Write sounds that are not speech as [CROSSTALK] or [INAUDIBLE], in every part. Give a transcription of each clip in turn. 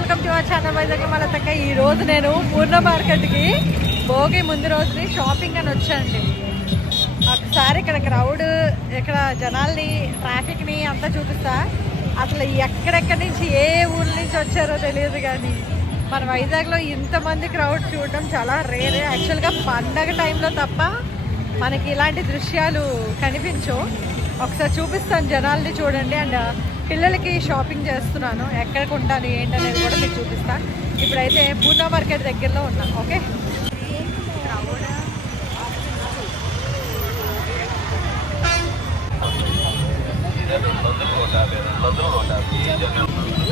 Welcome to our channel Vizag మళ్ళీ ఈ రోజు నేను పూర్ణ మార్కెట్కి భోగి ముందు రోజుని షాపింగ్ అని వచ్చానండి. ఒకసారి ఇక్కడ క్రౌడ్ ఇక్కడ జనాల్ని ట్రాఫిక్ని అంతా చూపిస్తా. అసలు ఎక్కడెక్కడి నుంచి ఏ ఊళ్ళ నుంచి వచ్చారో తెలియదు కానీ మన వైజాగ్లో ఇంతమంది క్రౌడ్ చూడడం చాలా రేరే యాక్చువల్గా పండగ టైంలో తప్ప మనకి ఇలాంటి దృశ్యాలు కనిపించవు. ఒకసారి చూపిస్తాను జనాల్ని చూడండి. అండ్ పిల్లలకి షాపింగ్ చేస్తున్నాను. ఎక్కడ కొంటాను ఏంటనేది కూడా మీకు చూపిస్తాను ఇప్పుడైతే పూర్ణ మార్కెట్ దగ్గరలో ఉన్నా ఓకే?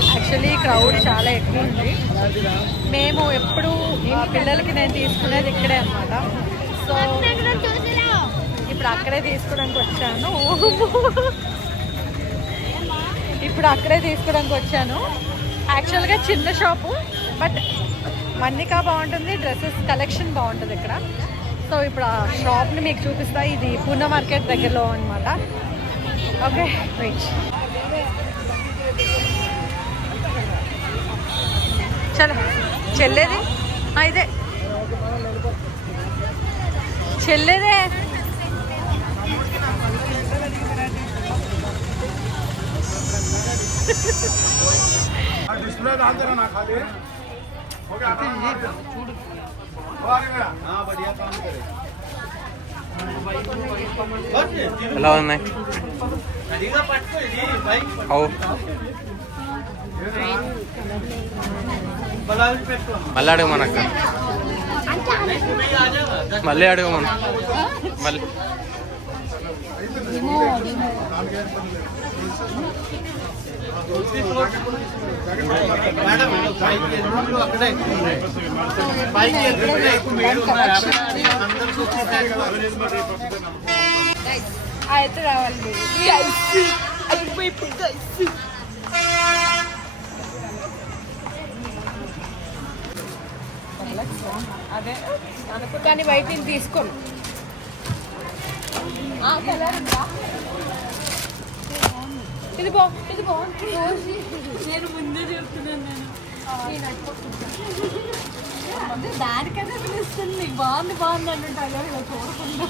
యాక్చువల్లీ క్రౌడ్ చాలా ఎక్కువ ఉంది. మేము ఎప్పుడు పిల్లలకి నేను తీసుకునేది ఇక్కడే అనమాట సో ఇప్పుడు అక్కడే తీసుకోవడానికి వచ్చాను. ఇప్పుడు అక్కడే తీసుకోవడానికి వచ్చాను. యాక్చువల్గా చిన్న షాపు బట్ మన్నికా బాగుంటుంది డ్రెస్సెస్ కలెక్షన్ బాగుంటుంది ఇక్కడ. సో ఇప్పుడు ఆ షాప్ని మీకు చూపిస్తా. ఇది పూర్ణ మార్కెట్ దగ్గరలో అనమాట ఓకే వెయిట్ చలో చెల్లేది? అయితే ఇదే. చెల్లేదే? ఎలా ఉన్నాయి? అవు. మళ్ళీ అడగమనక్క మళ్ళీ అడగమను మళ్ళీ అయితే రావాలి అదే అనుకో కానీ బయట నేను తీసుకోను. ఆ కలర్ ఇది బా ఇది బాగుంది నేను ముందే చెప్తున్నాను నేను. అదే దానికైతే పిలుస్తుంది. బాగుంది బాగుంది అంటుంటా ఇలా చూడకుండా.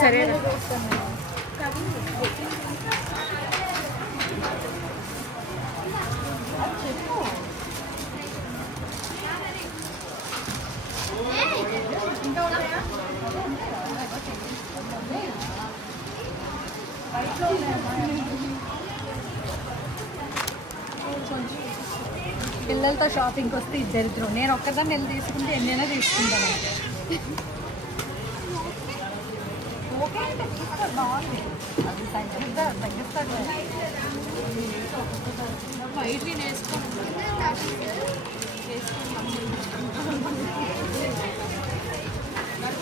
సరే పిల్లలతో షాపింగ్కి వస్తే ఇద్దరిద్దరు నేను ఒక్కదాన్ని వెళ్ళి తీసుకుంటే ఎన్నైనా తీసుకుంటాను. ఓకే బాగుంది. అది తగ్గిస్తా తగ్గిస్తాడు [LAUGHS] వేసుకోను నల్ల కలర్ కావాలి నల్ల కలర్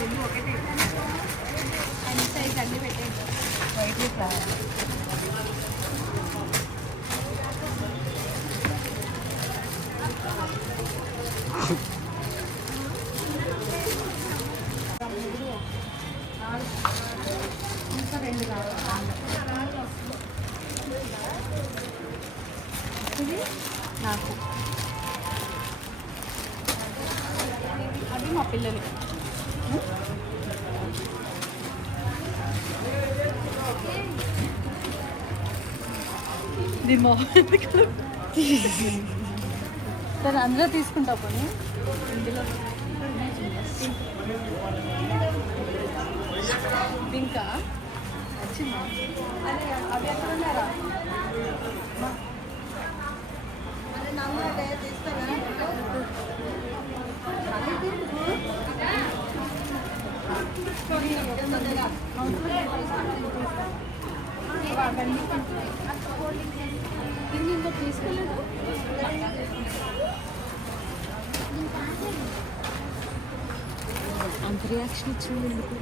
రెండు ఒకటి అన్ని సైజ్ అన్ని పెట్టేది వైట్ ఫ్లవర్ ఇంకా రెండు కావాలి ఇది నాకు. అది మా పిల్లలకి. ఇది బాగుంది కదా సరే అందులో తీసుకుంటా పని. ఇందులో. ఇంకా వచ్చిందా? అదే అవి ఎక్కడ ఉన్నారా ఇది ఇంకా తీసుకెళ్ళదు అంత రియాక్షన్ ఇచ్చింది ఎందుకు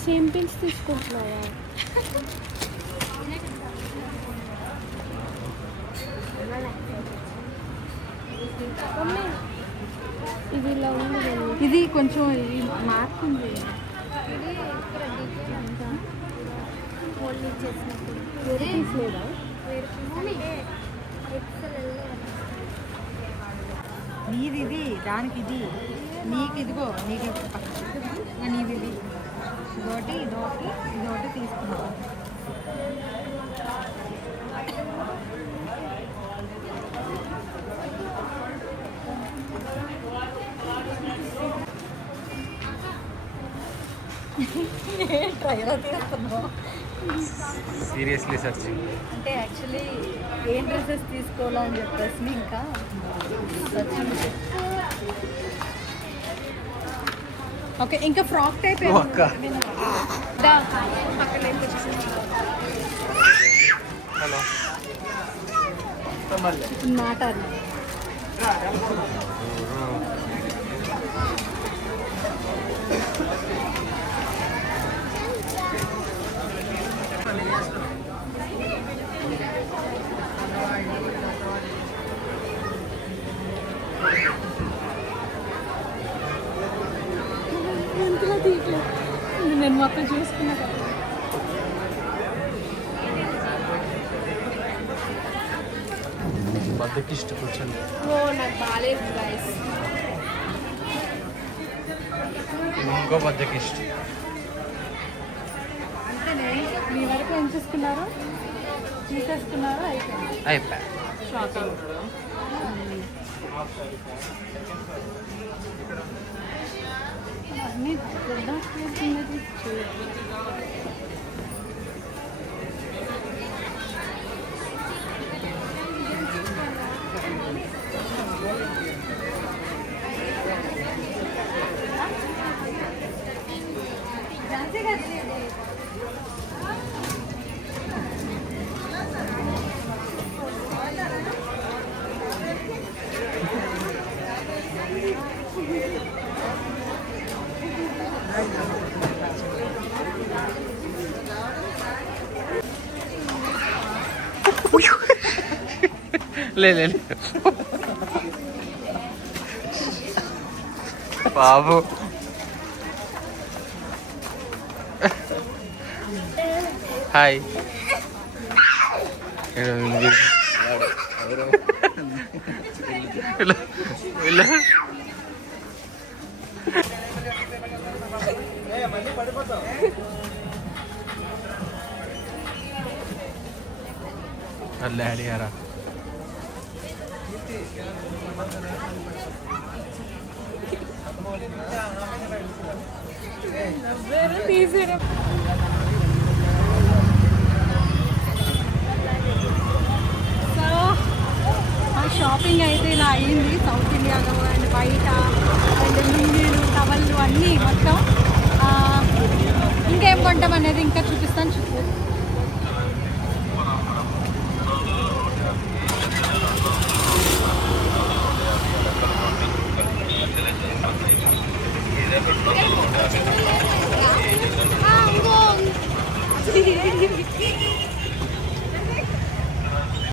సేమ్ పిన్స్ తీసుకుంటున్నావా ఇది ఇలా ఉంది. ఇది కొంచెం మార్క్ ఉంది మీది నీది ఇది దానికి ఇది నీకు ఇదిగో నీకు ఇది నీది ఇది ఇదోటి ఇదోటి ఇదోటి తీసుకున్నాను. సీరియస్లీ సర్చింగ్ అంటే యాక్చువల్లీ ఏం డ్రెస్సెస్ తీసుకోవాలని చెప్పేసి ఇంకా ఓకే ఇంకా ఫ్రాక్ టైప్ హలో మాట బాగాలేదు గైస్ ఇంకో బద్దకిష్ట అంతేనే మీ వరకు ఏం చూసుకున్నారు? తీసేసుకున్నారు? అయిపోయింది. అయిపోయా షాపింగ్ అన్నీ పెద్ద ഇല്ല ഇല്ല ബാബു ഹായ് ഇല്ല. നല്ല അടിയാറാ. సో ఆ షాపింగ్ అయితే ఇలా అయింది. సౌత్ ఇండియాలో అండ్ బయట అండ్ లుంగీలు టవళ్ళు అన్నీ మొత్తం ఇంకేం కొంటాం అనేది ఇంకా చూపిస్తాను చూపిస్తాను.